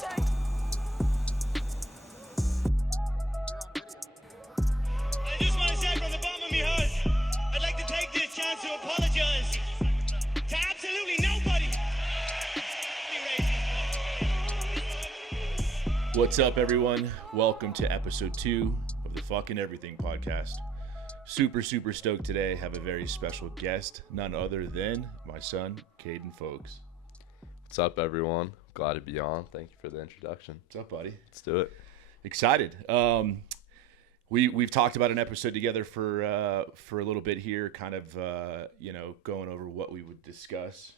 just want to say from the bottom of my heart, I'd like to take this chance to apologize to absolutely nobody. What's up, everyone? Welcome to episode 2 of the Fucking Everything podcast. Super stoked today. Have a very special guest, none other than my son, Kaiden Folkes. What's up, everyone? Glad to be on. Thank you for the introduction. What's up, buddy? Let's do it. Excited. We've talked about an episode together for a little bit here, kind of going over what we would discuss.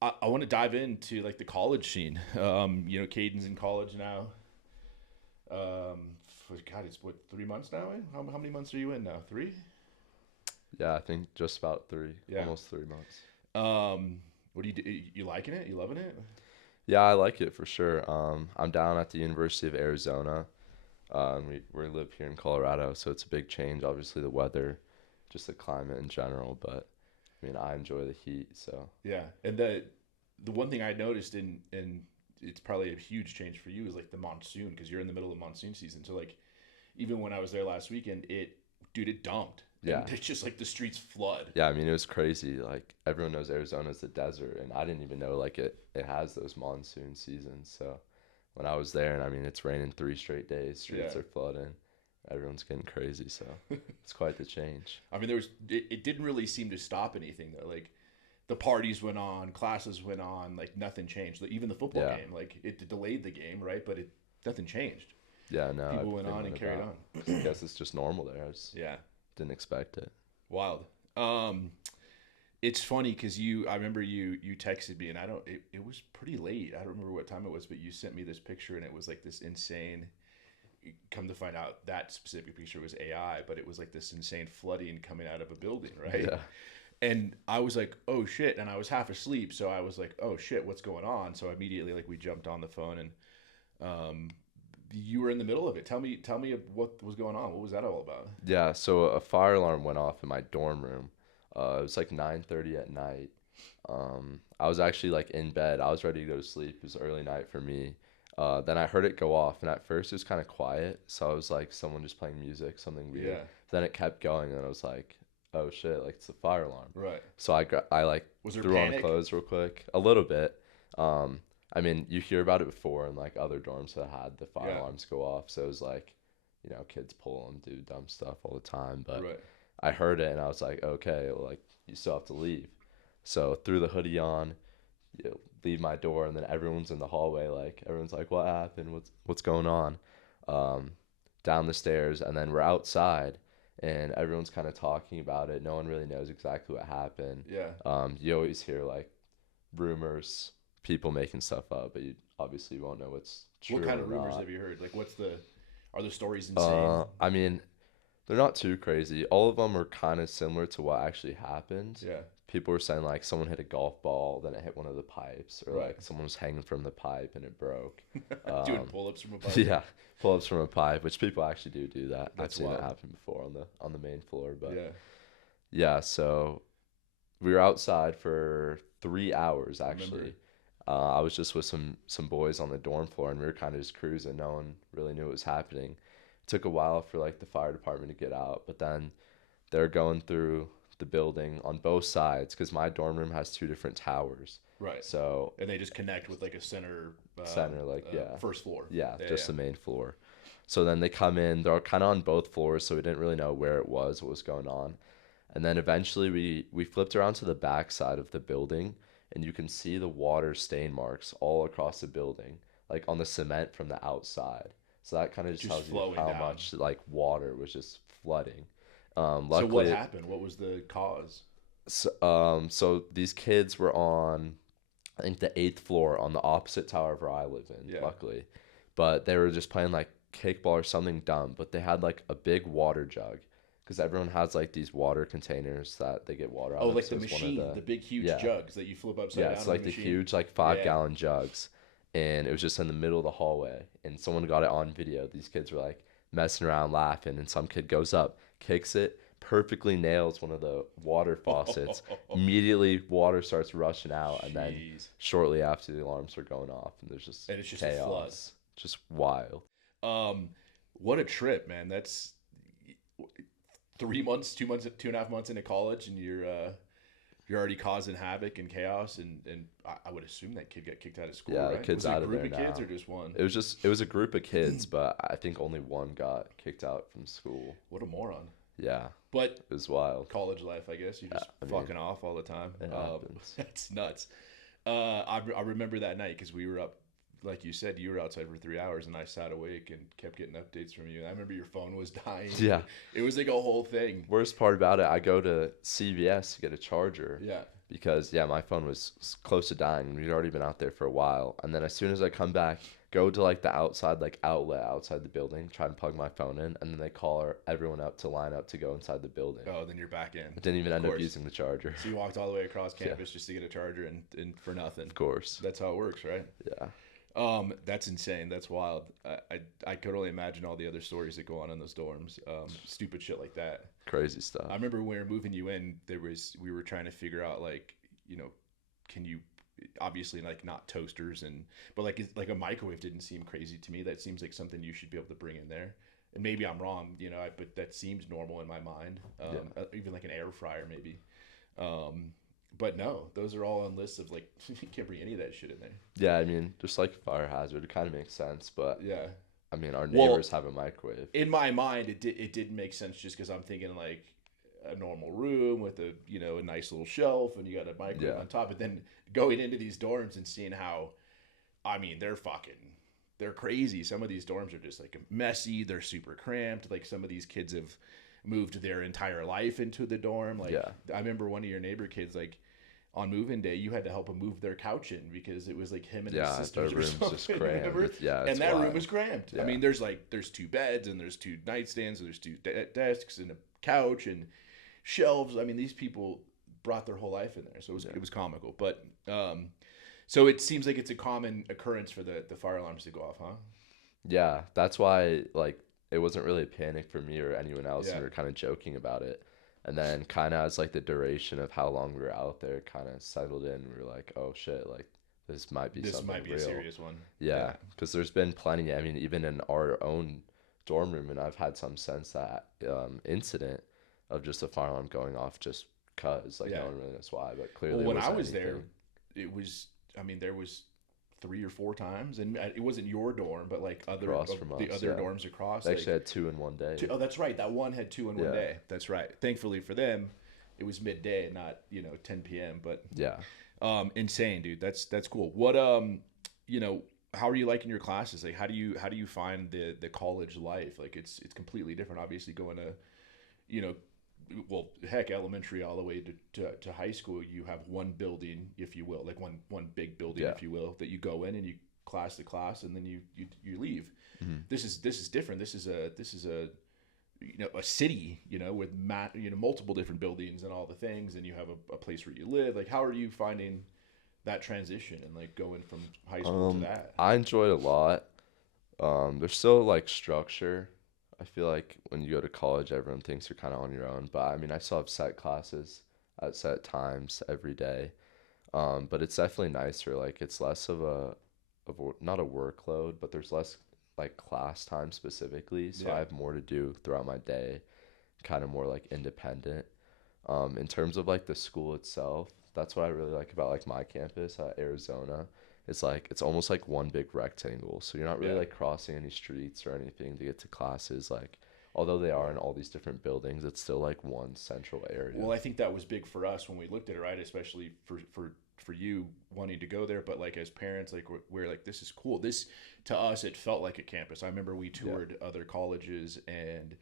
I want to dive into like the college scene. Kaiden's in college now. God, it's what, 3 months now? How many months are you in now? 3? Yeah, I think just about 3. Yeah. Almost 3 months. What do you do? You liking it? You loving it? Yeah, I like it for sure. I'm down at the University of Arizona. We live here in Colorado, so it's a big change. Obviously, the weather, just the climate in general. But I mean, I enjoy the heat. So yeah, and the one thing I noticed and it's probably a huge change for you is like the monsoon, because you're in the middle of monsoon season. So like, even when I was there last weekend, it dumped. Yeah, and it's just like the streets flood. Yeah, I mean, it was crazy. Like, everyone knows Arizona's the desert, and I didn't even know like it has those monsoon seasons. So when I was there, and I mean, it's raining 3 straight days, streets are flooding, everyone's getting crazy. So it's quite the change. I mean, it didn't really seem to stop anything though. Like, the parties went on, classes went on, like nothing changed. Like, even the football game, like it delayed the game, right? But nothing changed. Yeah, no. People went on and carried on. I guess it's just normal there. Yeah. Didn't expect it. Wild. It's funny because I remember you texted me, and it was pretty late. I don't remember what time it was, but you sent me this picture, and it was like this insane. Come to find out, that specific picture was AI, but it was like this insane flooding coming out of a building, right? Yeah. And I was like, oh shit, and I was half asleep, so I was like, oh shit, what's going on? So immediately, like, we jumped on the phone, and you were in the middle of it. Tell me what was going on. What was that all about? Yeah, so a fire alarm went off in my dorm room. It was like 9:30 at night. I was actually like in bed. I was ready to go to sleep. It was early night for me. Then I heard it go off, and at first it was kind of quiet. So I was like, someone just playing music, something weird. Yeah. Then it kept going, and I was like, oh shit, like it's a fire alarm. Right. So I like threw panic? on clothes real quick, a little bit. I mean, you hear about it before in like other dorms that had the fire alarms go off. So it was like, kids pull them, do dumb stuff all the time. But I heard it, and I was like, okay, well, like, you still have to leave. So threw the hoodie on, leave my door, and then everyone's in the hallway. Like, everyone's like, what happened? What's going on? Down the stairs, and then we're outside, and everyone's kind of talking about it. No one really knows exactly what happened. Yeah. You always hear like rumors, people making stuff up, but you obviously won't know what's true. What kind of rumors not. have you heard? Like, are the stories insane? I mean, they're not too crazy. All of them are kind of similar to what actually happened. Yeah. People were saying like someone hit a golf ball, then it hit one of the pipes, or like someone was hanging from the pipe and it broke. Doing pull-ups from a pipe. Yeah, pull-ups from a pipe, which people actually do that. That's I've seen wild. it happen before on the main floor, but yeah. So we were outside for 3 hours actually. I was just with some boys on the dorm floor, and we were kind of just cruising. No one really knew what was happening. It took a while for like the fire department to get out, but then they're going through the building on both sides, because my dorm room has 2 different towers. Right. So and they just connect with like a center first floor. Yeah, just the main floor. So then they come in. They're kind of on both floors, so we didn't really know where it was, what was going on. And then eventually we flipped around to the back side of the building, and you can see the water stain marks all across the building, like on the cement from the outside. So that kind of just tells you how much like water was just flooding. Luckily, so what happened? What was the cause? So these kids were on, I think, the 8th floor on the opposite tower of where I live in, luckily. But they were just playing like kickball or something dumb, but they had like a big water jug, because everyone has like these water containers that they get water out of. Oh, like the machine, the big huge jugs that you flip upside down. Yeah, it's like the huge like 5-gallon jugs, and it was just in the middle of the hallway, and someone got it on video. These kids were like messing around, laughing, and some kid goes up, kicks it, perfectly nails one of the water faucets. Immediately, water starts rushing out, and then shortly after, the alarms are going off, and there's just and it's just chaos. A flood. Just wild. What a trip, man. That's 3 months, 2 months, 2.5 months into college, and you're already causing havoc and chaos, and I would assume that kid got kicked out of school. Yeah, right? the kid's was it out of there now. A group of kids or just one? It was a group of kids, but I think only one got kicked out from school. What a moron. Yeah, but it was wild. College life, I guess. You're just fucking off all the time. It happens. That's nuts. I remember that night because we were up. Like you said, you were outside for 3 hours, and I sat awake and kept getting updates from you. I remember your phone was dying. Yeah. It was like a whole thing. Worst part about it, I go to CVS to get a charger. Yeah. Because, my phone was close to dying. We'd already been out there for a while. And then as soon as I come back, go to, like, the outside, like, outlet outside the building, try and plug my phone in, and then they call everyone up to line up to go inside the building. Oh, then you're back in. I didn't even end up using the charger. So you walked all the way across campus just to get a charger and for nothing. Of course. That's how it works, right? Yeah. That's insane. That's wild. I could only imagine all the other stories that go on in those dorms. Stupid shit like that. Crazy stuff. I remember when we were moving you in, we were trying to figure out like, can you obviously like not toasters but like a microwave didn't seem crazy to me. That seems like something you should be able to bring in there. And maybe I'm wrong, but that seems normal in my mind. Even like an air fryer maybe. But no, those are all on lists of like, you can't bring any of that shit in there. Yeah, I mean, just like fire hazard, it kind of makes sense. But yeah, I mean, our neighbors have a microwave. In my mind, it didn't make sense just because I'm thinking like a normal room with a nice little shelf and you got a microwave on top. But then going into these dorms and seeing how, I mean, they're crazy. Some of these dorms are just like messy. They're super cramped. Like some of these kids have moved their entire life into the dorm. Like I remember one of your neighbor kids like. On move-in day, you had to help him move their couch in because it was like him and his sisters. Yeah, their room's just cramped. And that room was cramped. Yeah. I mean, there's 2 beds and there's 2 nightstands and there's 2 desks and a couch and shelves. I mean, these people brought their whole life in there, so it was comical. But so it seems like it's a common occurrence for the fire alarms to go off, huh? Yeah, that's why like it wasn't really a panic for me or anyone else, and we were kind of joking about it. And then kind of as like the duration of how long we were out there kind of settled in, we were like, oh shit, like this might be something real. A serious one. Yeah, because there's been plenty. I mean, even in our own dorm room, and I've had some sense that incident of just a fire alarm going off just cause no one really knows why, but clearly when I was there, it was. I mean, there was 3 or 4 times, and it wasn't your dorm, but like other dorms across. They actually had 2 in one day. Oh, that's right. That one had 2 in one day. That's right. Thankfully for them, it was midday, not 10 p.m. But insane, dude. That's cool. What how are you liking your classes? Like, how do you find the college life? Like, it's completely different. Obviously, going to well, heck, elementary all the way to high school, you have one building, if you will, like one big building, if you will, that you go in and you class to class, and then you leave. Mm-hmm. This is different. This is a a city, with multiple different buildings and all the things, and you have a place where you live. Like, how are you finding that transition and like going from high school to that? I enjoy it a lot. There's still like structure. I feel like when you go to college, everyone thinks you're kind of on your own. But I mean, I still have set classes at set times every day. But it's definitely nicer. Like, it's less of not a workload, but there's less like class time specifically. So I have more to do throughout my day, kind of more like independent. In terms of like the school itself, that's what I really like about like my campus at Arizona. It's like, it's almost like one big rectangle. So you're not really like crossing any streets or anything to get to classes. Like, although they are in all these different buildings, it's still like one central area. Well, I think that was big for us when we looked at it, right? Especially for you wanting to go there. But like as parents, like we're like, this is cool. This, to us, it felt like a campus. I remember we toured other colleges and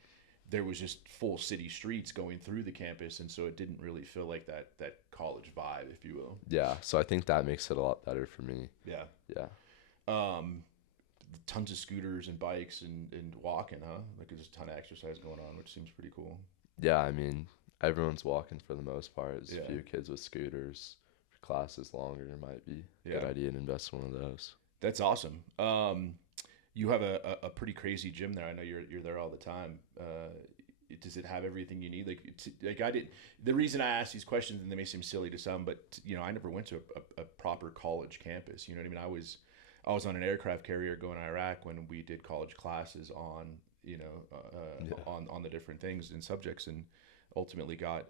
there was just full city streets going through the campus, and so it didn't really feel like that college vibe, if you will. Yeah, so I think that makes it a lot better for me. Yeah. Tons of scooters and bikes and walking, huh? Like there's a ton of exercise going on, which seems pretty cool. Yeah, I mean, everyone's walking for the most part. There's a few kids with scooters. If your class is longer, it might be a good idea to invest in one of those. That's awesome. You have a pretty crazy gym there. I know you're there all the time. does it have everything you need? Like I did. The reason I ask these questions, and they may seem silly to some, but I never went to a proper college campus. You know what I mean? I was on an aircraft carrier going to Iraq when we did college classes on on the different things and subjects, and ultimately got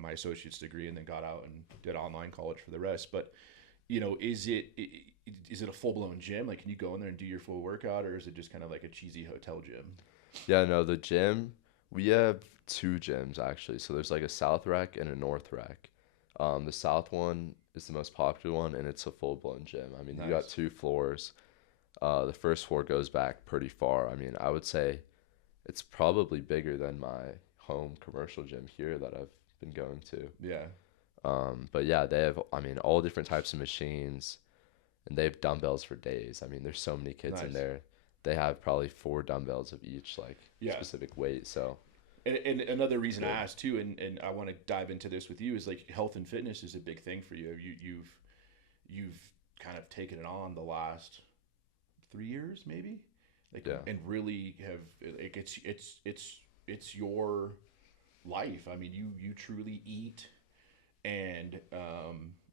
my associate's degree, and then got out and did online college for the rest. But is it a full blown gym? Like, can you go in there and do your full workout, or is it just kind of like a cheesy hotel gym? Yeah, no, the gym, we have two gyms actually. So there's like a south rec and a north rec. The south one is the most popular one, and it's a full blown gym. I mean, Nice. You got 2 floors. The first floor goes back pretty far. I mean, I would say it's probably bigger than my home commercial gym here that I've been going to. Yeah. But yeah, they have, I mean, all different types of machines, and they have dumbbells for days. I mean, there's so many kids in Nice. there. They have probably 4 dumbbells of each, like, Yeah. specific weight. So And another reason I Good. asked too, and I want to dive into this with you, is like health and fitness is a big thing for you. You've kind of taken it on the last 3 years, maybe, like, Yeah. and really have, like, it's your life. I mean, you truly eat and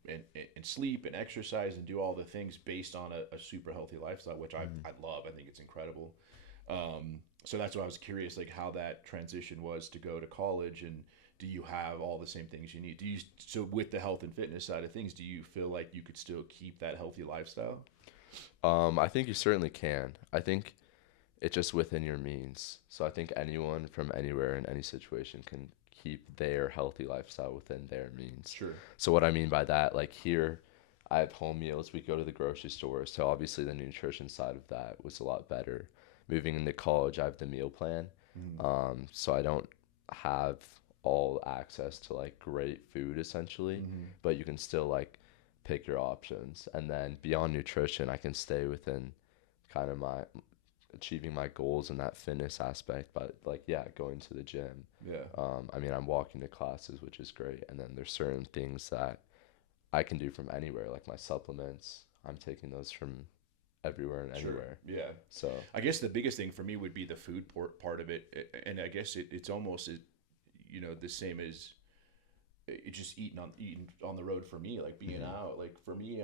and sleep and exercise and do all the things based on a super healthy lifestyle, which I love. I think it's incredible. So that's why I was curious, like, how that transition was to go to college, and do you have all the same things you need? So with the health and fitness side of things, do you feel like you could still keep that healthy lifestyle? I think you certainly can. I think it's just within your means. So I think anyone from anywhere in any situation can keep their healthy lifestyle within their means. Sure. So what I mean by that, like here, I have home meals. We go to the grocery store. So obviously the nutrition side of that was a lot better. Moving into college, I have the meal plan. So I don't have all access to like great food essentially, but you can still like pick your options. And then beyond nutrition, I can stay within kind of my achieving my goals in that fitness aspect, but like, yeah, going to the gym. Yeah. I mean, I'm walking to classes, which is great. And then there's certain things that I can do from anywhere, like my supplements. I'm taking those from everywhere and Sure. anywhere. Yeah. So I guess the biggest thing for me would be the food part of it, and I guess it's almost the same as it just eating on the road for me, like being out. Like for me,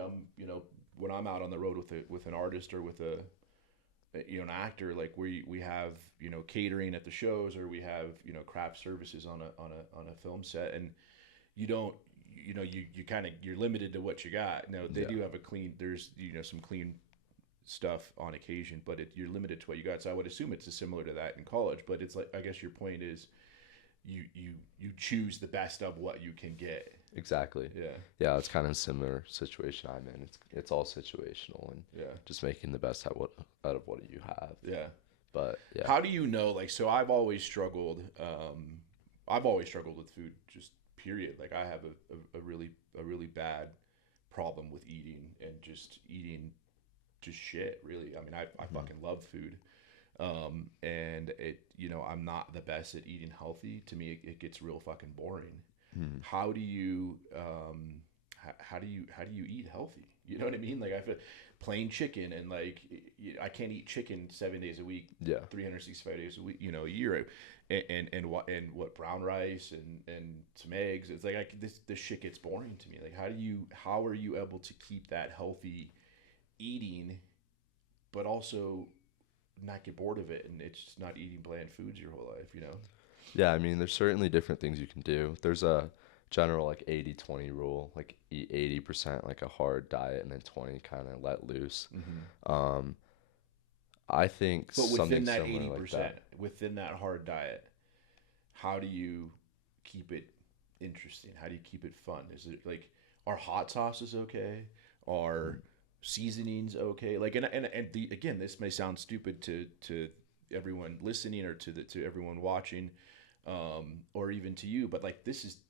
when I'm out on the road with an artist or with an actor, like we have catering at the shows, or we have craft services on a film set, and you don't you kind of, you're limited to what you got. Now they do have there's some clean stuff on occasion, but you're limited to what you got. So I would assume it's similar to that in college, but it's like, I guess your point is you choose the best of what you can get. exactly. Yeah, it's kind of a similar situation I'm in. It's all situational, and just making the best out of what you have. Yeah. But yeah. How do you know, like, so I've always struggled with food, just period. Like I have a really bad problem with eating, and just eating just shit, really. I mean, I fucking love food. And I'm not the best at eating healthy. To me, it gets real fucking boring. How do you eat healthy? You know what I mean? Like, I feel plain chicken, and like I can't eat chicken 7 days a week, 365 days a week, a year, and what brown rice and some eggs. It's like this shit gets boring to me. Like, how are you able to keep that healthy eating, but also not get bored of it, and it's just not eating bland foods your whole life? Yeah, I mean, there's certainly different things you can do. There's a general like 80-20 rule, like eat 80% like a hard diet, and then 20 kind of let loose. I think but something within that similar 80%, like that. within that hard diet, how do you keep it interesting? How do you keep it fun? Is it like, are hot sauces okay? Are seasonings okay? Like, again, this may sound stupid to everyone listening, or to everyone watching, or even to you, but like,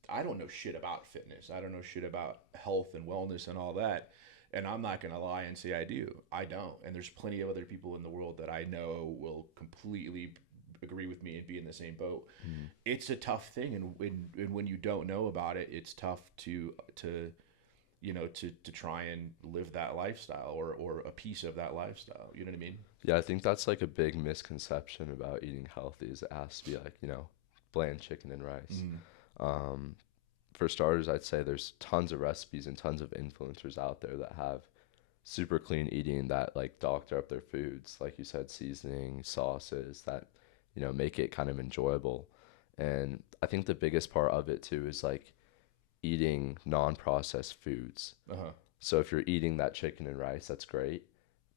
I don't know shit about fitness. I don't know shit about health and wellness and all that. And I'm not going to lie and say I do. I don't. And there's plenty of other people in the world that I know will completely agree with me and be in the same boat. It's a tough thing. And when you don't know about it, it's tough to to try and live that lifestyle or a piece of that lifestyle. You know what I mean? Yeah, I think that's like a big misconception about eating healthy is it has to be like, bland chicken and rice. Um, for starters, I'd say there's tons of recipes and tons of influencers out there that have super clean eating that like doctor up their foods, like you said, seasoning, sauces that, make it kind of enjoyable. And I think the biggest part of it too is like eating non-processed foods. Uh-huh. So if you're eating that chicken and rice, that's great,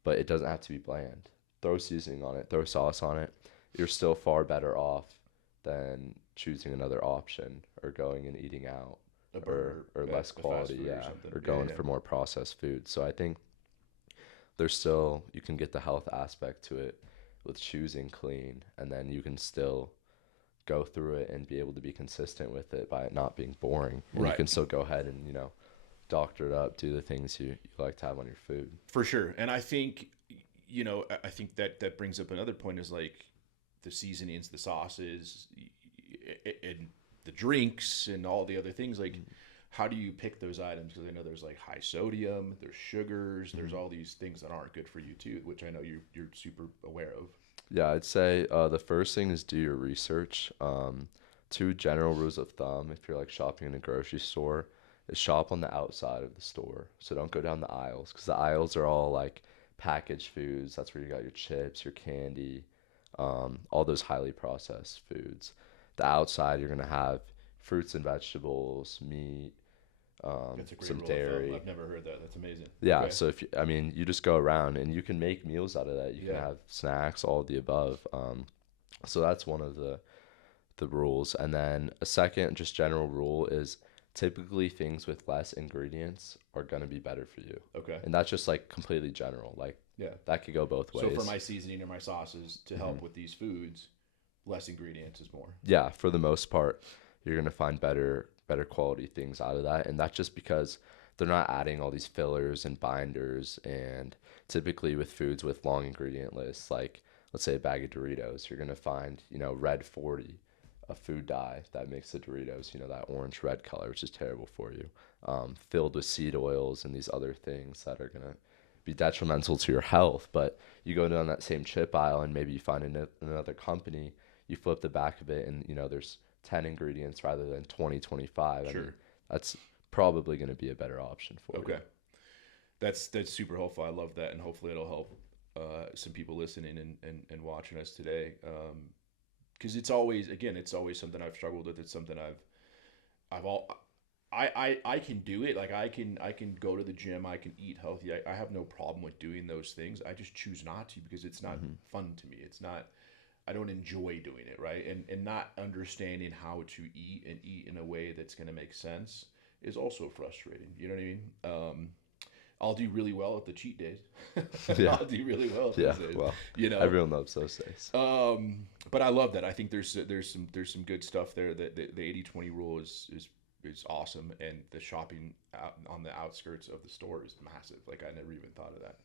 but it doesn't have to be bland. Throw seasoning on it, throw sauce on it. You're still far better off than choosing another option or going and eating out or less quality, or going for more processed food. So I think there's still, you can get the health aspect to it with choosing clean, and then you can still go through it and be able to be consistent with it by it not being boring. And you can still go ahead and, doctor it up, do the things you like to have on your food. For sure. And I think, I think that brings up another point is like the seasonings, the sauces, and the drinks and all the other things. Like, how do you pick those items? Because I know there's like high sodium, there's sugars, there's all these things that aren't good for you too, which I know you're super aware of. Yeah, I'd say the first thing is do your research. Two general rules of thumb if you're like shopping in a grocery store is shop on the outside of the store. So don't go down the aisles, because the aisles are all like packaged foods. That's where you got your chips, your candy, all those highly processed foods. The outside, you're going to have fruits and vegetables, meat, That's a great some rule dairy. of thumb. I've never heard that. That's amazing. Yeah, Okay. so if you just go around and you can make meals out of that. You can have snacks, all of the above. So that's one of the rules. And then a second just general rule is typically things with less ingredients are going to be better for you. Okay. And that's just like completely general. Like, that could go both ways. So for my seasoning or my sauces to help with these foods, less ingredients is more. Yeah, for the most part, you're going to find better quality things out of that. And that's just because they're not adding all these fillers and binders. And typically with foods with long ingredient lists, like let's say a bag of Doritos, you're going to find, red 40, a food dye that makes the Doritos, that orange red color, which is terrible for you, filled with seed oils and these other things that are going to be detrimental to your health. But you go down that same chip aisle and maybe you find another company, you flip the back of it and, there's 10 ingredients rather than 20, 25. Sure. I mean, that's probably going to be a better option for you. Okay. That's super helpful. I love that. And hopefully it'll help some people listening and watching us today. Because it's always something I've struggled with. It's something I can do it. Like I can go to the gym. I can eat healthy. I have no problem with doing those things. I just choose not to because it's not fun to me. It's not, I don't enjoy doing it, right? And not understanding how to eat and eat in a way that's going to make sense is also frustrating. You know what I mean? I'll do really well at the cheat days. Yeah. I'll do really well at Yeah, those days. well, you know, everyone loves those days. but I love that. I think there's some good stuff there. That the 80-20 rule is awesome, and the shopping out on the outskirts of the store is massive. Like I never even thought of that.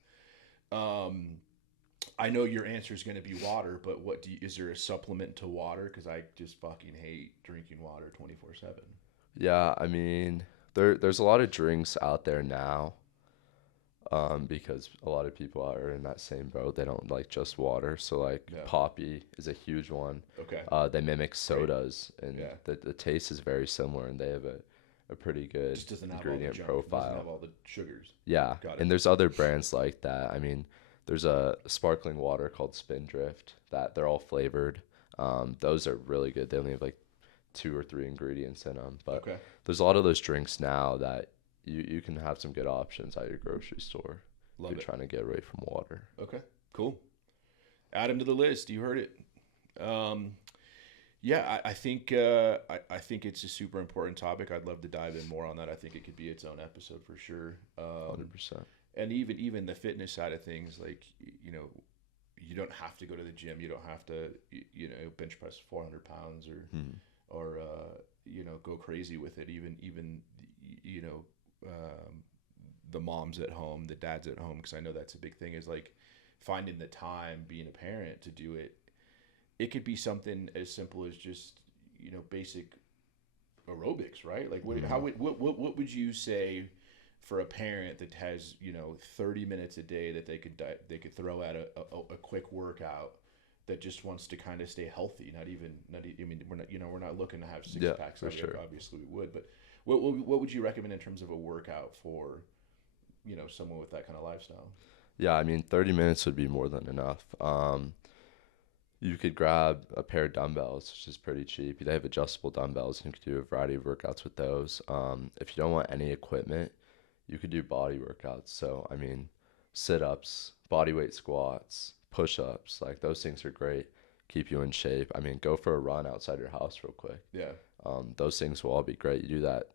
I know your answer is going to be water, but is there a supplement to water? Because I just fucking hate drinking water 24/7. Yeah, I mean, there's a lot of drinks out there now, because a lot of people are in that same boat. They don't like just water. So like Poppy is a huge one. Okay. They mimic sodas, and Yeah. the taste is very similar, and they have a pretty good Just doesn't have ingredient all the junk. Doesn't profile. have all the sugars. Yeah, Got it. and there's other brands like that. I mean, there's a sparkling water called Spindrift that they're all flavored. Those are really good. They only have like 2 or 3 ingredients in them. But there's a lot of those drinks now that you can have some good options at your grocery store. Love if you're it. trying to get away from water. Okay, cool. Add them to the list. You heard it. Yeah, I think it's a super important topic. I'd love to dive in more on that. I think it could be its own episode for sure. 100%. And even the fitness side of things, like, you know, you don't have to go to the gym. You don't have to, you know, bench press 400 pounds or you know, go crazy with it. Even you know, the moms at home, the dads at home, because I know that's a big thing, is like finding the time, being a parent, to do it. It could be something as simple as just, you know, basic aerobics, right? Like what would you say for a parent that has 30 minutes a day that they could throw at a quick workout that just wants to kind of stay healthy. I mean, we're not looking to have six packs. For sure. Obviously, we would, but what would you recommend in terms of a workout for someone with that kind of lifestyle? Yeah, I mean, 30 minutes would be more than enough. You could grab a pair of dumbbells, which is pretty cheap. They have adjustable dumbbells, and you could do a variety of workouts with those. If you don't want any equipment, you could do body workouts. So, I mean, sit-ups, body weight squats, push-ups, like those things are great. Keep you in shape. I mean, go for a run outside your house real quick. Yeah. Those things will all be great. You do that,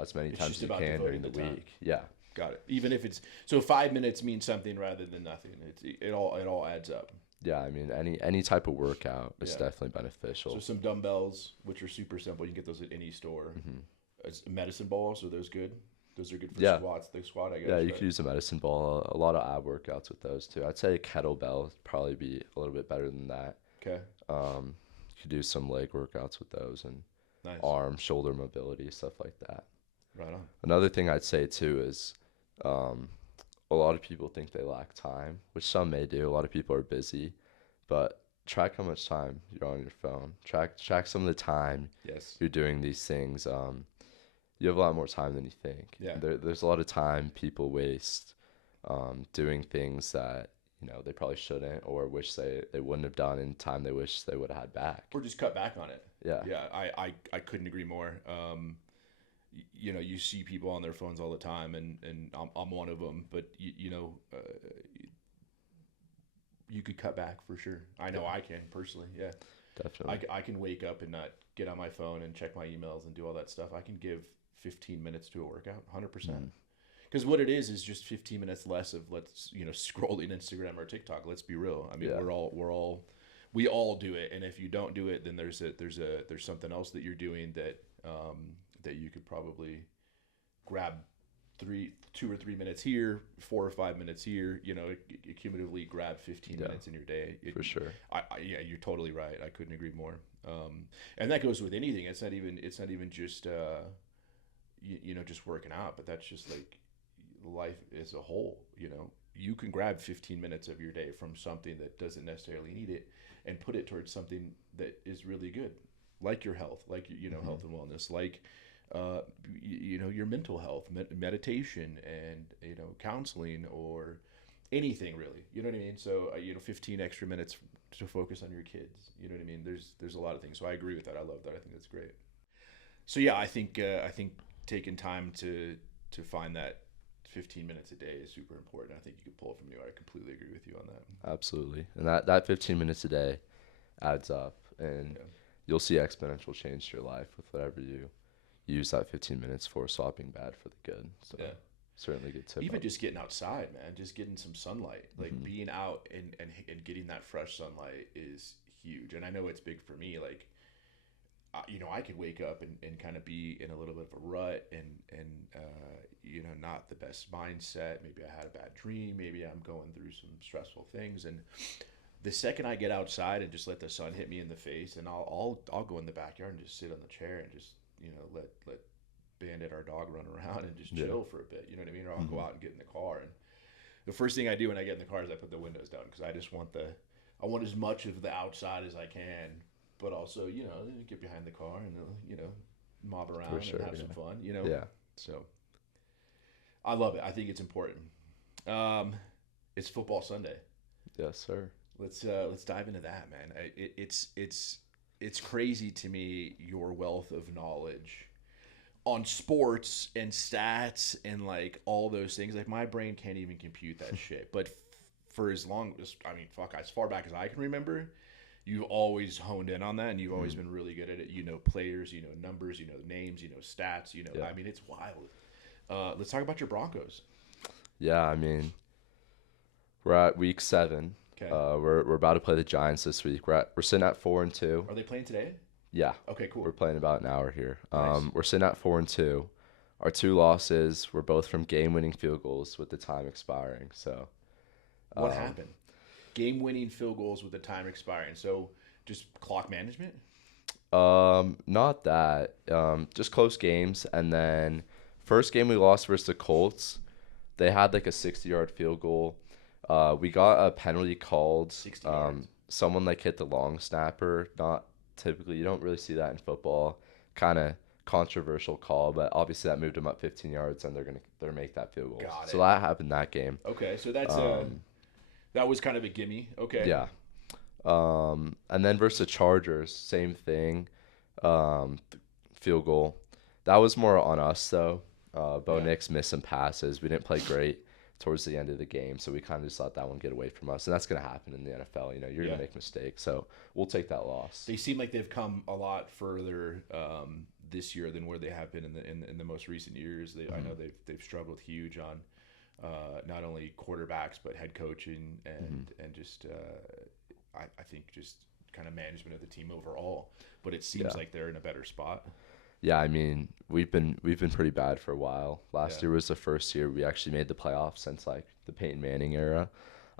as many times as you can during the week. Yeah. Got it. Even if it's 5 minutes means something rather than nothing. It all adds up. Yeah, I mean, any type of workout is definitely beneficial. So some dumbbells, which are super simple. You can get those at any store. Medicine balls, are those good? Those are good for squats. The squat, I guess. Yeah, you could use a medicine ball. A lot of ab workouts with those too. I'd say a kettlebell would probably be a little bit better than that. Okay. You could do some leg workouts with those and nice. Arm, shoulder mobility, stuff like that. Right on. Another thing I'd say too is a lot of people think they lack time, which some may do. A lot of people are busy, but track how much time you're on your phone. Track some of the time you're doing these things. You have a lot more time than you think. Yeah. There's a lot of time people waste doing things that they probably shouldn't or wish they wouldn't have done in time they wish they would have had back. Or just cut back on it. Yeah. Yeah, I couldn't agree more. You see people on their phones all the time, and I'm one of them. But you could cut back for sure. I know I can personally. Yeah, definitely. I can wake up and not get on my phone and check my emails and do all that stuff. I can give 15 minutes to a workout, 100%. Because what it is just 15 minutes less of scrolling Instagram or TikTok. Let's be real. I mean, we all do it, and if you don't do it, then there's something else that you're doing that you could probably grab 2 or 3 minutes here, 4 or 5 minutes here. Cumulatively grab 15 minutes in your day. For sure. Yeah, you're totally right. I couldn't agree more. And that goes with anything. It's not even just just working out, but that's just like life as a whole. You can grab 15 minutes of your day from something that doesn't necessarily need it and put it towards something that is really good, like your health, like health and wellness, like your mental health, meditation, and counseling, or anything really. You know what I mean? So 15 extra minutes to focus on your kids. You know what I mean? There's a lot of things. So I agree with that. I love that. I think that's great. So yeah, I think taking time to find that 15 minutes a day is super important. I think you could pull it from you. I completely agree with you on that. Absolutely. And that 15 minutes a day adds up, and you'll see exponential change to your life with whatever you use that 15 minutes for, swapping bad for the good. So certainly good tip. Even just getting outside, man, just getting some sunlight, like being out and getting that fresh sunlight is huge. And I know it's big for me. Like, I could wake up and kind of be in a little bit of a rut and not the best mindset. Maybe I had a bad dream. Maybe I'm going through some stressful things. And the second I get outside and just let the sun hit me in the face, and I'll go in the backyard and just sit on the chair and just let Bandit, our dog, run around and just chill for a bit. You know what I mean? Or I'll go out and get in the car, and the first thing I do when I get in the car is I put the windows down, because I just want I want as much of the outside as I can, but also get behind the car and mob around and have some fun. Yeah. So I love it. I think it's important. It's football Sunday. Yes, sir. Let's dive into that, man. It's crazy to me, your wealth of knowledge on sports and stats and like all those things. Like, my brain can't even compute that shit. But for as far back as I can remember, you've always honed in on that, and you've always been really good at it. Players, numbers, names, stats, I mean, it's wild. Let's talk about your Broncos. Yeah, I mean, we're at week 7. Okay. We're about to play the Giants this week. We're sitting at 4-2. Are they playing today? Yeah. Okay, cool. We're playing about an hour here. Nice. We're sitting at 4-2. Our 2 losses were both from game-winning field goals with the time expiring. So, what happened? Game-winning field goals with the time expiring. So, just clock management? Not that. Just close games, and then first game we lost versus the Colts, they had like a 60-yard field goal. We got a penalty called. 60 yards. Someone like hit the long snapper. Not typically, you don't really see that in football. Kind of controversial call, but obviously that moved them up 15 yards, and they're make that field goal. Got it. So that happened that game. Okay, so that's that was kind of a gimme. Okay. Yeah. And then versus the Chargers, same thing. Field goal. That was more on us though. Bo Nix missed some passes. We didn't play great towards the end of the game, so we kind of just let that one get away from us. And that's going to happen in the NFL. You know, you're going to make mistakes, so we'll take that loss. They seem like they've come a lot further this year than where they have been in the most recent years. I know they've struggled huge on not only quarterbacks but head coaching and just I think just kind of management of the team overall. But it seems like they're in a better spot. Yeah, I mean, we've been pretty bad for a while. Last year was the first year we actually made the playoffs since like the Peyton Manning era.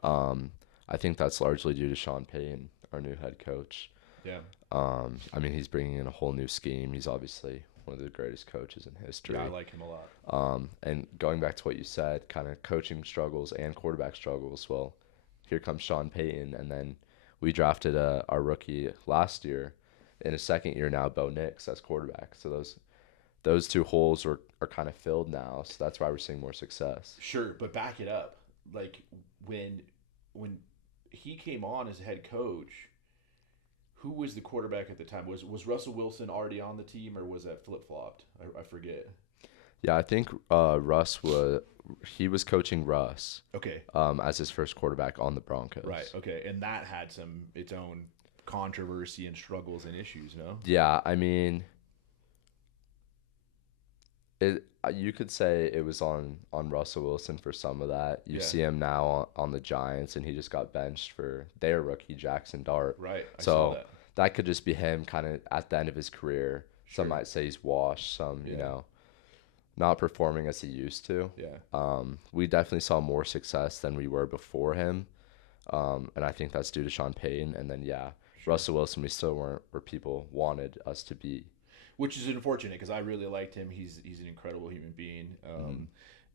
I think that's largely due to Sean Payton, our new head coach. Yeah. I mean, he's bringing in a whole new scheme. He's obviously one of the greatest coaches in history. Yeah, I like him a lot. And going back to what you said, kind of coaching struggles and quarterback struggles. Well, here comes Sean Payton, and then we drafted our rookie last year. In his second year now, Bo Nix as quarterback. So those two holes are kind of filled now. So that's why we're seeing more success. Sure, but back it up. Like when he came on as head coach, who was the quarterback at the time? Was Russell Wilson already on the team, or was that flip flopped? I forget. Yeah, I think Russ was coaching Russ. Okay. As his first quarterback on the Broncos. Right. Okay, and that had its own controversy and struggles and issues, no? Yeah, I mean, you could say it was on Russell Wilson for some of that. You see him now on the Giants, and he just got benched for their rookie Jackson Dart. Right. I saw that could just be him kind of at the end of his career. Sure. Some might say he's washed. Some you know, not performing as he used to. Yeah. We definitely saw more success than we were before him, and I think that's due to Sean Payton. And then Russell Wilson, we still weren't where people wanted us to be. Which is unfortunate because I really liked him. He's an incredible human being,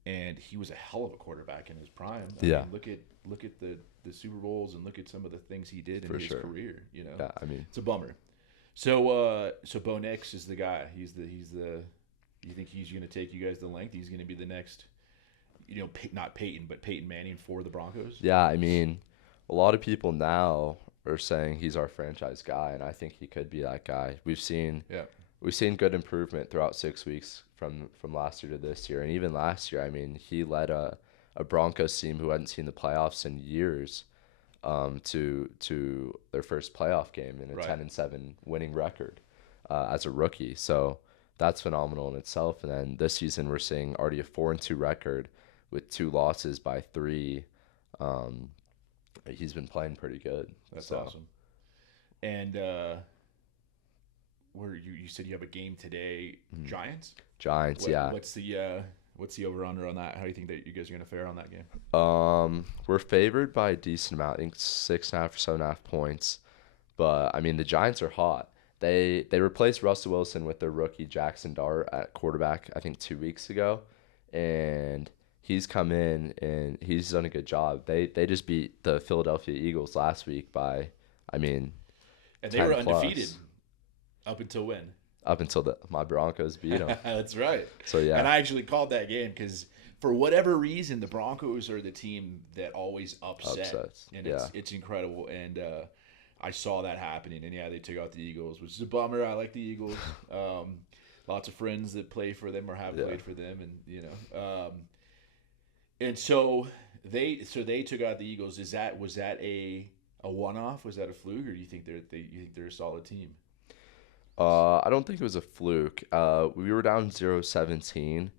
and he was a hell of a quarterback in his prime. I mean, look at the Super Bowls and look at some of the things he did in his career. You know, I mean, it's a bummer. So Bo Nix is the guy. He's the. You think he's going to take you guys the length? He's going to be the next, you know, not Peyton, but Peyton Manning for the Broncos. Yeah, I mean, a lot of people now are saying he's our franchise guy, and I think he could be that guy. We've seen good improvement throughout 6 weeks from last year to this year, and even last year, I mean, he led a Broncos team who hadn't seen the playoffs in years to their first playoff game in a 10-7 winning record as a rookie. So that's phenomenal in itself. And then this season, we're seeing already a 4-2 record with 2 losses by 3. He's been playing pretty good. That's awesome. And where you said you have a game today, Giants? Giants, What's the over under on that? How do you think that you guys are gonna fare on that game? We're favored by a decent amount. I think 6.5 or 7.5 points. But I mean, the Giants are hot. They replaced Russell Wilson with their rookie Jackson Dart at quarterback, I think 2 weeks ago, and he's come in and he's done a good job. They just beat the Philadelphia Eagles last week by, I mean, and they were undefeated up until when? Up until my Broncos beat them. That's right. So yeah, and I actually called that game because for whatever reason, the Broncos are the team that always upsets. And it's incredible. And I saw that happening. And they took out the Eagles, which is a bummer. I like the Eagles. Lots of friends that play for them or have played for them, and and so they took out the Eagles. Was that a one-off? Was that a fluke, or do you think they're a solid team? I don't think it was a fluke. We were down 0-17.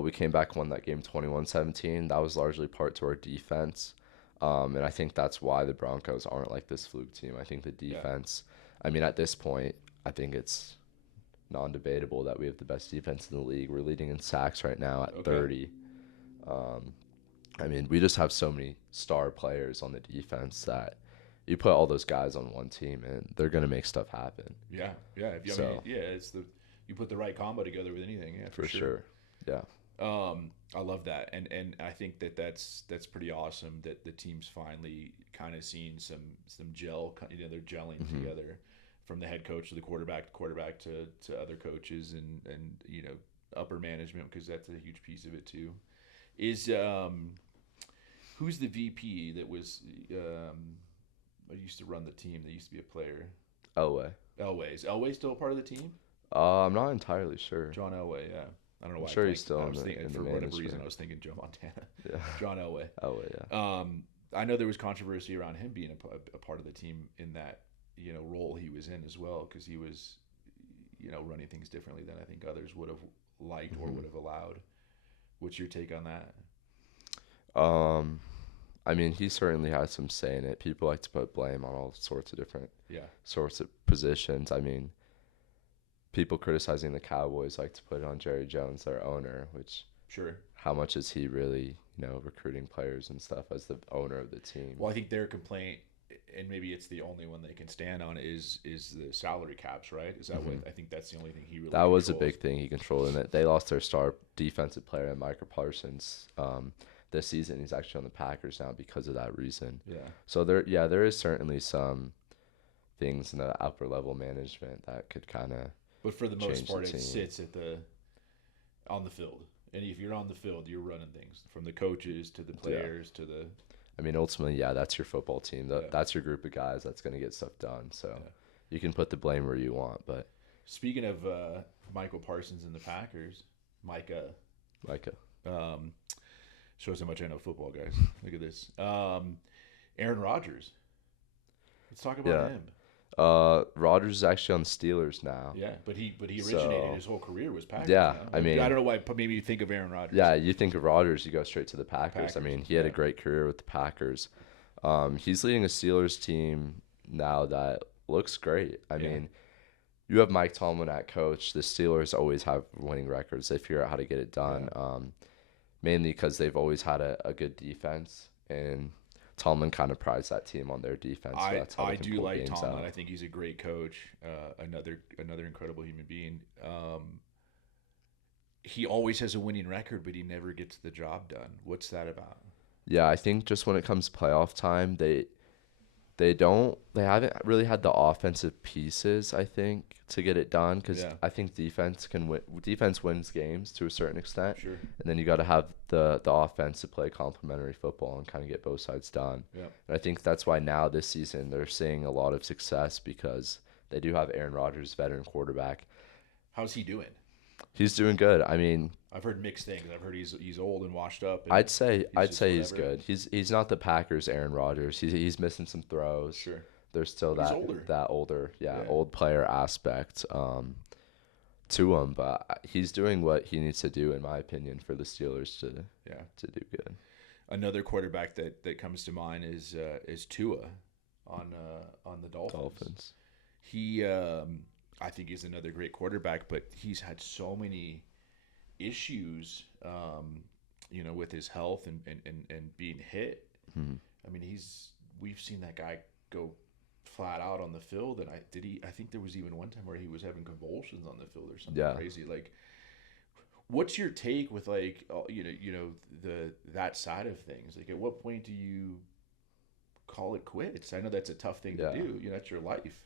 We came back, won that game 21-17. That was largely part to our defense. And I think that's why the Broncos aren't like this fluke team. I think the defense, I mean, at this point, I think it's non-debatable that we have the best defense in the league. We're leading in sacks right now at 30. I mean, we just have so many star players on the defense that you put all those guys on one team and they're gonna make stuff happen. Yeah. You put the right combo together with anything. Yeah, for sure. Yeah. I love that, and I think that's pretty awesome that the team's finally kind of seen some gel. They're gelling together, from the head coach to the quarterback to other coaches and upper management, because that's a huge piece of it too. Is who's the VP that was used to run the team? That used to be a player. Elway. Elway. Is Elway still a part of the team? I'm not entirely sure. John Elway, yeah. I don't know why. I'm sure he's still in the for whatever management. reason, I was thinking Joe Montana. Yeah. John Elway. Elway, yeah. I know there was controversy around him being a part of the team in that role he was in as well, because he was running things differently than I think others would have liked or would have allowed. What's your take on that? I mean, he certainly has some say in it. People like to put blame on all sorts of different sorts of positions. I mean, people criticizing the Cowboys like to put it on Jerry Jones, their owner, which how much is he really, recruiting players and stuff as the owner of the team? Well, I think their complaint, and maybe it's the only one they can stand on, is the salary caps, right? Is that what I think that's the only thing he really That was controls. a big thing he controlled in it. They lost their star defensive player, Micah Parsons, this season. He's actually on the Packers now because of that reason. Yeah. So there is certainly some things in the upper level management that could kind of. But for the most part, it sits on the field. And if you're on the field, you're running things, from the coaches to the players to the. I mean, ultimately, that's your football team. That's your group of guys that's going to get stuff done. So you can put the blame where you want. But speaking of Michael Parsons and the Packers, Micah. Shows how much I know football, guys. Look at this. Aaron Rodgers. Let's talk about him. Rodgers is actually on the Steelers now. Yeah, but he originated his whole career was Packers. Yeah, I mean, I don't know why, but maybe you think of Aaron Rodgers. Yeah, you think of Rodgers, you go straight to the Packers. I mean, he had a great career with the Packers. He's leading a Steelers team now that looks great. I mean, you have Mike Tomlin at coach. The Steelers always have winning records. They figure out how to get it done, mainly because they've always had a good defense, and Tomlin kind of prides that team on their defense. So that's how I do like Tomlin. out. I think he's a great coach. Another incredible human being. He always has a winning record, but he never gets the job done. What's that about? Yeah, I think just when it comes to playoff time, they haven't really had the offensive pieces, I think, to get it done, because I think defense wins games to a certain extent. Sure. And then you got to have the offense to play complementary football and kind of get both sides done. Yeah. And I think that's why now this season they're seeing a lot of success, because they do have Aaron Rodgers, veteran quarterback. How's he doing? He's doing good. I mean, I've heard mixed things. I've heard he's old and washed up. And I'd say he's good. He's not the Packers' Aaron Rodgers. He's missing some throws. Sure. There's still that older old player aspect to him, but he's doing what he needs to do, in my opinion, for the Steelers to do good. Another quarterback that comes to mind is Tua on the Dolphins. He I think he's another great quarterback, but he's had so many issues, with his health and being hit. Mm-hmm. I mean, we've seen that guy go flat out on the field, and I think there was even one time where he was having convulsions on the field or something crazy. Like, what's your take with that side of things? Like, at what point do you call it quits? I know that's a tough thing to do. That's your life.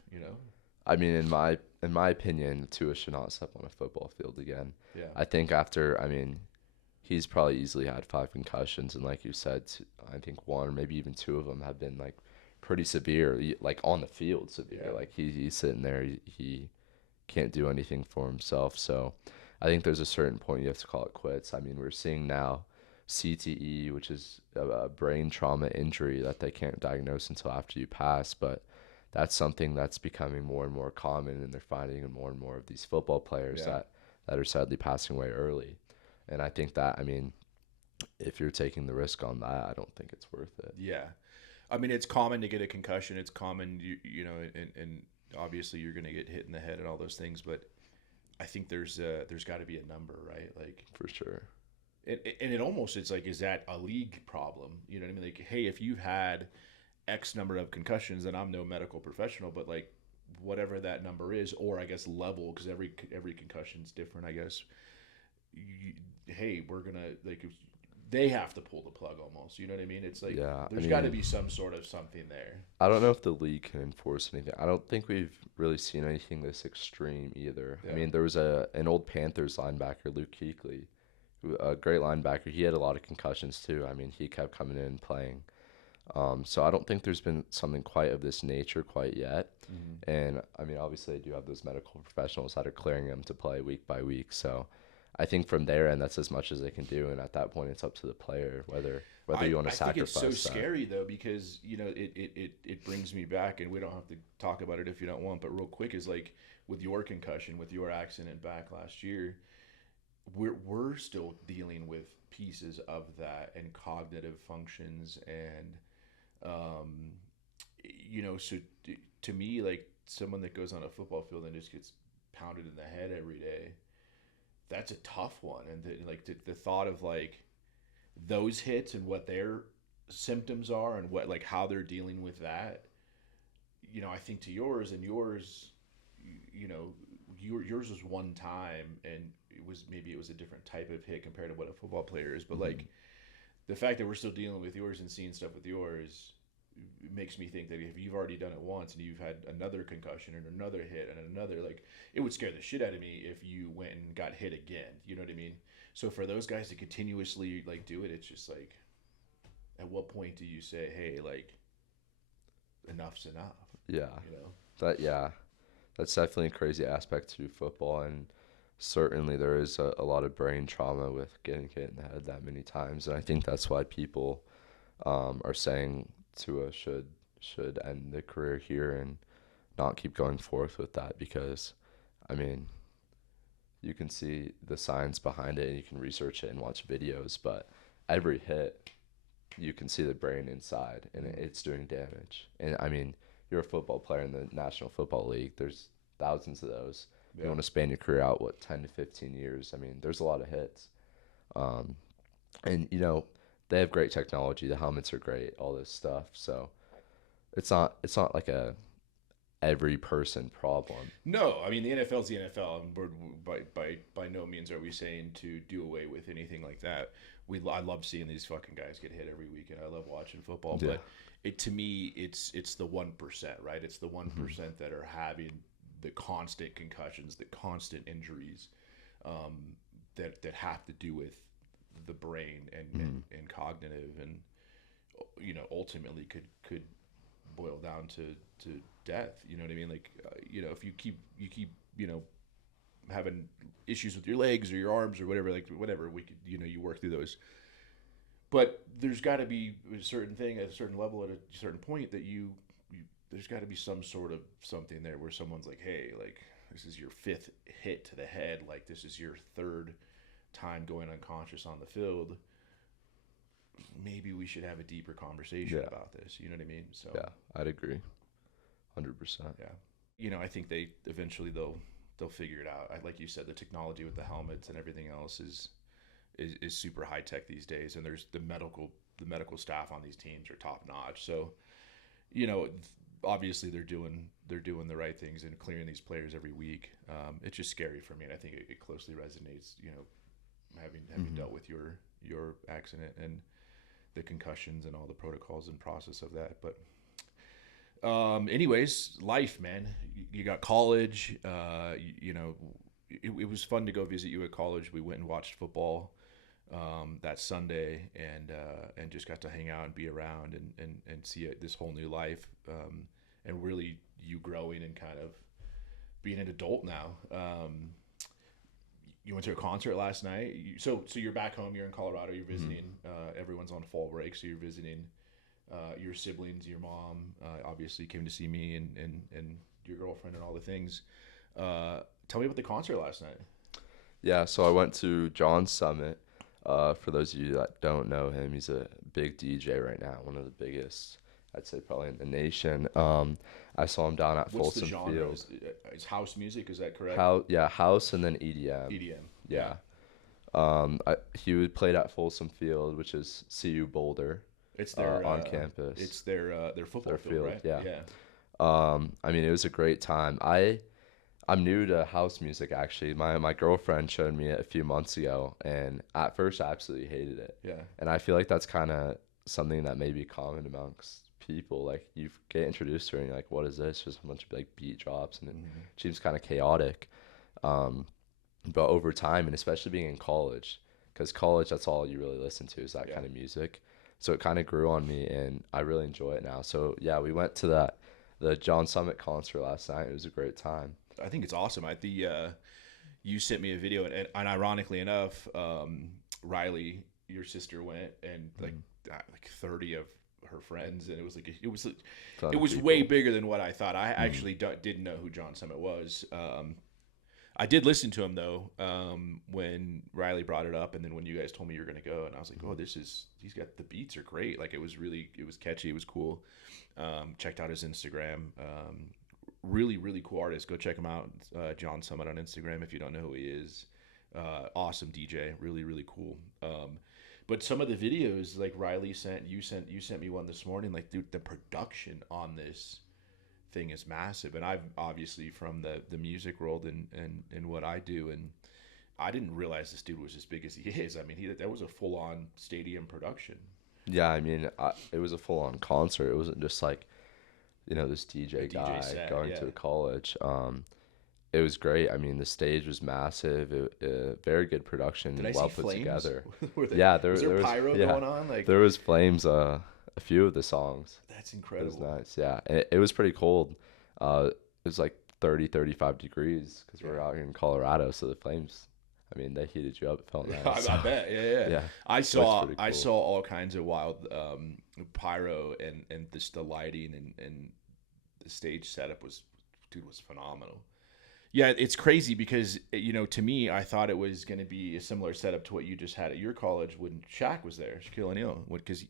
I mean, in my opinion, Tua should not step on a football field again. Yeah. I think he's probably easily had 5 concussions, and like you said, I think 1 or maybe even 2 of them have been like pretty severe, like on the field severe. Yeah. Like he's sitting there, he can't do anything for himself. So I think there's a certain point you have to call it quits. I mean, we're seeing now CTE, which is a brain trauma injury that they can't diagnose until after you pass, but that's something that's becoming more and more common, and they're finding more and more of these football players that are sadly passing away early. And I think that, I mean, if you're taking the risk on that, I don't think it's worth it. Yeah. I mean, it's common to get a concussion. It's common, and obviously you're going to get hit in the head and all those things, but I think there's got to be a number, right? Like, for sure. And it almost, it's like, is that a league problem? You know what I mean? Like, hey, if you've had X number of concussions, and I'm no medical professional, but like whatever that number is, or I guess level, because every concussion is different, I guess. hey, we're gonna like. They have to pull the plug almost. You know what I mean? It's like Yeah, there's got to be some sort of something there. I don't know if the league can enforce anything. I don't think we've really seen anything this extreme either. Yeah. I mean, there was an old Panthers linebacker, Luke Kuechly, who a great linebacker. He had a lot of concussions too. I mean, he kept coming in and playing. So I don't think there's been something quite of this nature quite yet. Mm-hmm. And I mean, obviously, they do have those medical professionals that are clearing them to play week by week. So I think from their end, that's as much as they can do. And at that point, it's up to the player whether you want to sacrifice that. I think it's so scary though, because it brings me back, and we don't have to talk about it if you don't want. But real quick is like with your concussion, with your accident back last year, we're still dealing with pieces of that and cognitive functions and so to me, like someone that goes on a football field and just gets pounded in the head every day, that's a tough one. And the thought of like those hits and what their symptoms are and what like how they're dealing with that, I think to yours and yours, yours was one time, and it was a different type of hit compared to what a football player is, but like the fact that we're still dealing with yours and seeing stuff with yours makes me think that if you've already done it once and you've had another concussion and another hit and another, like it would scare the shit out of me if you went and got hit again. You know what I mean? So for those guys to continuously like do it, it's just like, at what point do you say, hey, like enough's enough? Yeah. That's definitely a crazy aspect to football, and certainly there is a lot of brain trauma with getting hit in the head that many times, and I think that's why people are saying Tua should end the career here and not keep going forth with that, because I mean, you can see the science behind it and you can research it and watch videos, but every hit you can see the brain inside and it's doing damage. And I mean, you're a football player in the National Football League. There's thousands of those. Yeah. You want to span your career out 10 to 15 years. I mean, there's a lot of hits. And they have great technology. The helmets are great, all this stuff. So it's not like a every person problem. No, I mean the NFL's the NFL, and we're, by no means are we saying to do away with anything like that. I love seeing these fucking guys get hit every week, and I love watching football. Yeah. But to me, it's the 1%, right? It's the 1% that are having the constant concussions, the constant injuries, that have to do with the brain and cognitive, and ultimately could boil down to death. You know what I mean? Like if you keep having issues with your legs or your arms or whatever, we could you work through those. But there's got to be a certain thing at a certain level at a certain point that there's got to be some sort of something there where someone's like, hey, like this is your 5th hit to the head, like this is your 3rd time going unconscious on the field. Maybe we should have a deeper conversation about this. You know what I mean? So yeah, I'd agree, 100%. Yeah, I think they eventually they'll figure it out. Like you said, the technology with the helmets and everything else is super high tech these days, and there's the medical staff on these teams are top notch. So, obviously they're doing the right things and clearing these players every week. It's just scary for me, and I think it closely resonates. Having dealt with your accident and the concussions and all the protocols and process of that. But anyways, life, man. You got college. It was fun to go visit you at college. We went and watched football that Sunday, and just got to hang out and be around and see this whole new life, and really you growing and kind of being an adult now. You went to a concert last night. So you're back home. You're in Colorado. You're visiting. Everyone's on fall break, so you're visiting your siblings. Your mom obviously came to see me, and your girlfriend and all the things. Tell me about the concert last night. Yeah, so I went to John Summit. For those of you that don't know him, he's a big DJ right now, one of the biggest, I'd say probably in the nation. I saw him down at Folsom Field. What's the genre? Is house music, is that correct? House and then EDM. EDM. Yeah. He played at Folsom Field, which is CU Boulder. It's their on campus. It's their football field, right? Yeah. I mean, it was a great time. I I'm new to house music, actually. My girlfriend showed me it a few months ago, and at first I absolutely hated it. Yeah. And I feel like that's kind of something that may be common amongst people. Like, you get introduced to it and you're like, what is this? Just a bunch of like beat drops, and it seems kind of chaotic. But over time, and especially being in college, because college, that's all you really listen to is that kind of music. So it kind of grew on me, and I really enjoy it now. So yeah, we went to the John Summit concert last night. It was a great time. I think it's awesome. You sent me a video, and ironically enough, Riley, your sister, went, and like 30 of her friends, and it was way bigger than what I thought. I actually didn't know who John Summit was. I did listen to him though, when Riley brought it up, and then when you guys told me you were gonna go, and I was like, oh, he's got, the beats are great. Like, it was catchy, it was cool. Checked out his Instagram. Really, really cool artist. Go check him out. John Summit on Instagram if you don't know who he is. Awesome DJ. Really, really cool. But some of the videos, like Riley you sent me one this morning. Like, dude, the production on this thing is massive. And I've obviously from the music world and what I do, and I didn't realize this dude was as big as he is. I mean, that was a full on stadium production. Yeah, I mean, it was a full on concert. It wasn't just like, this DJ guy set, going to a college. It was great. I mean, the stage was massive. Very good production. Did I well see put flames? Together. Yeah, was there pyro going on? Like, there was flames. A few of the songs. That's incredible. It was nice. Yeah, and it was pretty cold. It was like 30, 35 degrees because we're out here in Colorado. So the flames, I mean, they heated you up. It felt nice. I bet. Yeah. I saw all kinds of wild pyro and just the lighting and the stage setup was phenomenal. Yeah, it's crazy because, to me, I thought it was going to be a similar setup to what you just had at your college when Shaq was there, Shaquille O'Neal, because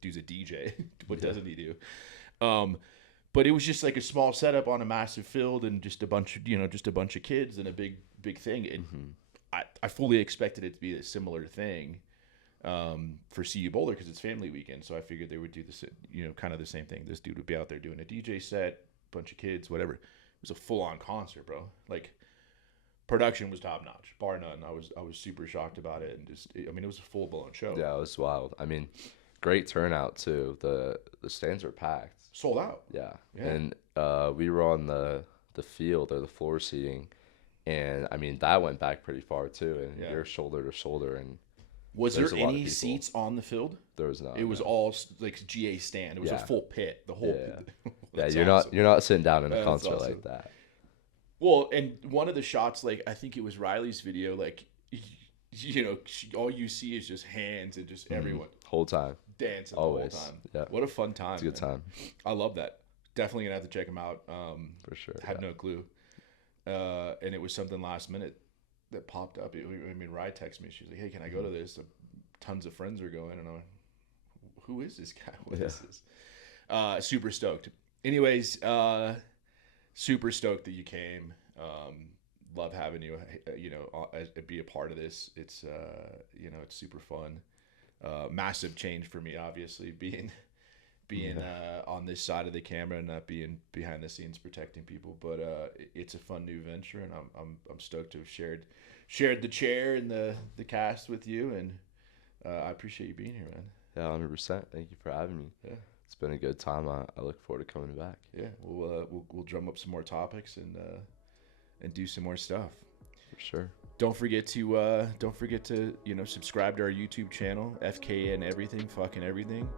dude's a DJ. What doesn't he do? But it was just like a small setup on a massive field and just a bunch of kids and a big thing. And I fully expected it to be a similar thing for CU Boulder because it's family weekend. So I figured they would do this, kind of the same thing. This dude would be out there doing a DJ set, bunch of kids, whatever. It was a full-on concert, bro. Like, production was top-notch, bar none. I was super shocked about it, and it was a full-blown show. Yeah, it was wild. I mean, great turnout too. The stands were packed, sold out. Yeah. And we were on the field or the floor seating, and I mean that went back pretty far too, and you're shoulder to shoulder. And was there any seats on the field? There was not. It was all like GA stand. It was a full pit. The whole. Yeah, you're not sitting down in a concert like that. Well, and one of the shots, like I think it was Riley's video, like all you see is just hands and just everyone whole time dancing always. The whole time. Yeah, what a fun time! It's a good time. I love that. Definitely gonna have to check him out. For sure. Had no clue, and it was something last minute that popped up. Rye texted me. She was like, "Hey, can I go to this?" Tons of friends are going, and I'm like, "Who is this guy? What is this?" Super stoked. Anyways, super stoked that you came. Love having you, be a part of this. It's, it's super fun. Massive change for me, obviously, being on this side of the camera and not being behind the scenes protecting people. But it's a fun new venture, and I'm stoked to have shared the chair and the cast with you, and I appreciate you being here, man. Yeah, 100%. Thank you for having me. Yeah. It's been a good time. I look forward to coming back. Yeah, we'll drum up some more topics and do some more stuff. For sure. Don't forget to subscribe to our YouTube channel, FKN everything, fucking everything,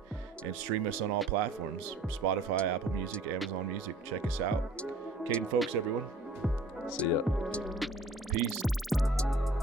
and stream us on all platforms: Spotify, Apple Music, Amazon Music. Check us out. Kaiden Folkes, everyone. See ya. Peace.